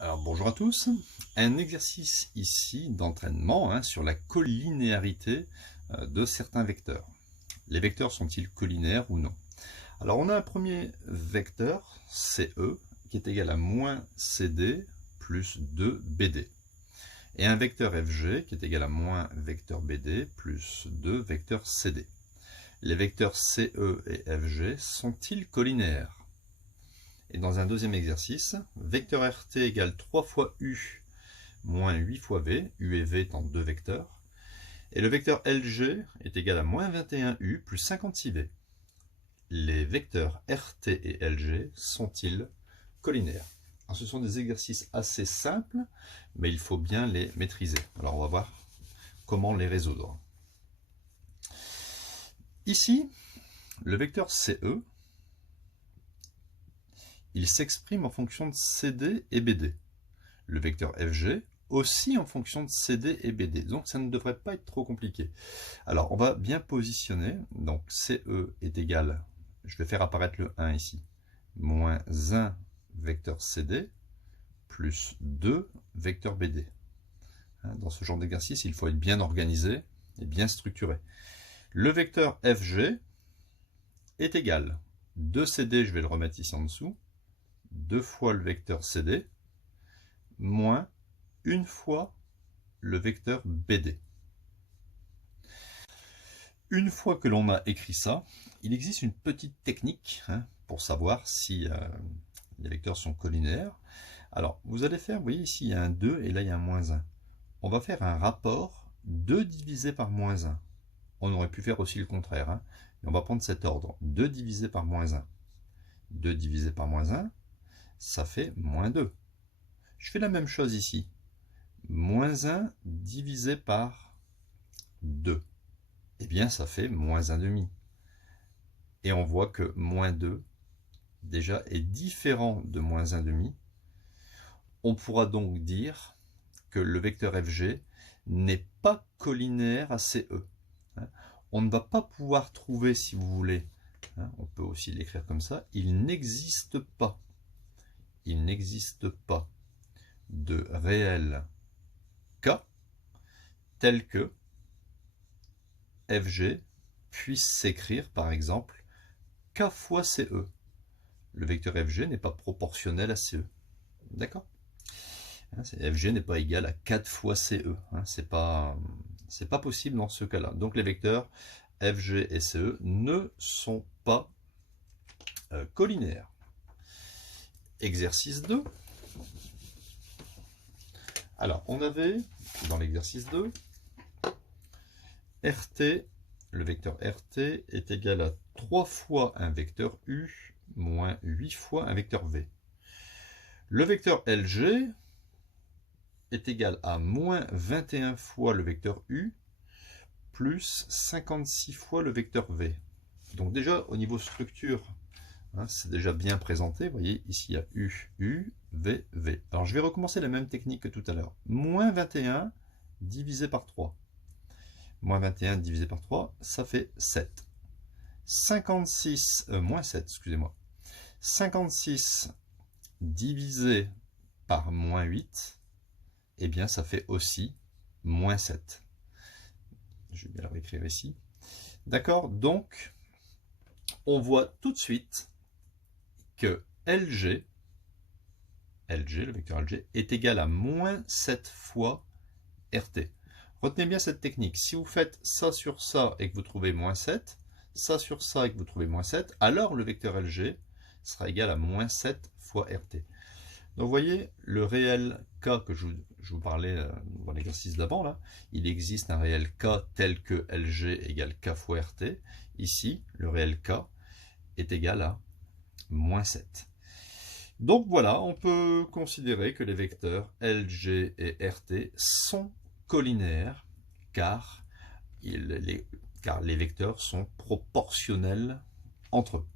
Alors bonjour à tous, un exercice ici d'entraînement sur la collinéarité de certains vecteurs. Les vecteurs sont-ils collinaires ou non? Alors on a un premier vecteur, CE, qui est égal à moins CD plus 2BD. Et un vecteur FG qui est égal à moins vecteur BD plus 2 vecteurs CD. Les vecteurs CE et FG sont-ils collinaires? Et dans un deuxième exercice, vecteur RT égale 3 fois U moins 8 fois V, U et V étant deux vecteurs, et le vecteur LG est égal à moins 21U plus 56V. Les vecteurs RT et LG sont-ils collinaires? Alors, ce sont des exercices assez simples, mais il faut bien les maîtriser. Alors on va voir comment les résoudre. Ici, le vecteur CE, il s'exprime en fonction de CD et BD. Le vecteur FG aussi en fonction de CD et BD. Donc ça ne devrait pas être trop compliqué. Alors on va bien positionner. Donc CE est égal, je vais faire apparaître le 1 ici, moins 1 vecteur CD plus 2 vecteurs BD. Dans ce genre d'exercice, il faut être bien organisé et bien structuré. Le vecteur FG est égal, 2CD, je vais le remettre ici en dessous, 2 fois le vecteur CD, moins une fois le vecteur BD. Une fois que l'on a écrit ça, il existe une petite technique pour savoir si les vecteurs sont collinaires. Alors, vous allez faire, vous voyez ici, il y a un 2 et là, il y a un moins 1. On va faire un rapport 2 divisé par moins 1. On aurait pu faire aussi le contraire. Mais on va prendre cet ordre. 2 divisé par moins 1. 2 divisé par moins 1, ça fait moins 2. Je fais la même chose ici. Moins 1 divisé par 2. Eh bien, ça fait moins 1,5. Et on voit que moins 2, déjà, est différent de moins 1,5. On pourra donc dire que le vecteur FG n'est pas collinaire à CE. On ne va pas pouvoir trouver, si vous voulez, on peut aussi l'écrire comme ça, il n'existe pas de réel K tel que FG puisse s'écrire par exemple K fois CE. Le vecteur FG n'est pas proportionnel à CE. D'accord? FG n'est pas égal à 4 fois CE. C'est pas possible dans ce cas-là. Donc les vecteurs FG et CE ne sont pas collinaires. Exercice 2. Alors, on avait, dans l'exercice 2, RT, le vecteur RT est égal à 3 fois un vecteur U moins 8 fois un vecteur V. Le vecteur LG est égal à moins 21 fois le vecteur U plus 56 fois le vecteur V. Donc déjà, au niveau structure, c'est déjà bien présenté. Vous voyez, ici, il y a U, U, V, V. Alors, je vais recommencer la même technique que tout à l'heure. Moins 21 divisé par 3. Moins 21 divisé par 3, ça fait 7. 56, moins 7, excusez-moi. 56 divisé par moins 8, eh bien, ça fait aussi moins 7. Je vais bien le réécrire ici. D'accord? Donc, on voit tout de suite que LG, le vecteur LG, est égal à moins 7 fois RT. Retenez bien cette technique. Si vous faites ça sur ça et que vous trouvez moins 7, ça sur ça et que vous trouvez moins 7, alors le vecteur LG sera égal à moins 7 fois RT. Donc vous voyez, le réel K que je vous parlais dans l'exercice d'avant, là, il existe un réel K tel que LG égale K fois RT. Ici, le réel K est égal à moins 7. Donc voilà, on peut considérer que les vecteurs LG et RT sont collinaires car les vecteurs sont proportionnels entre eux.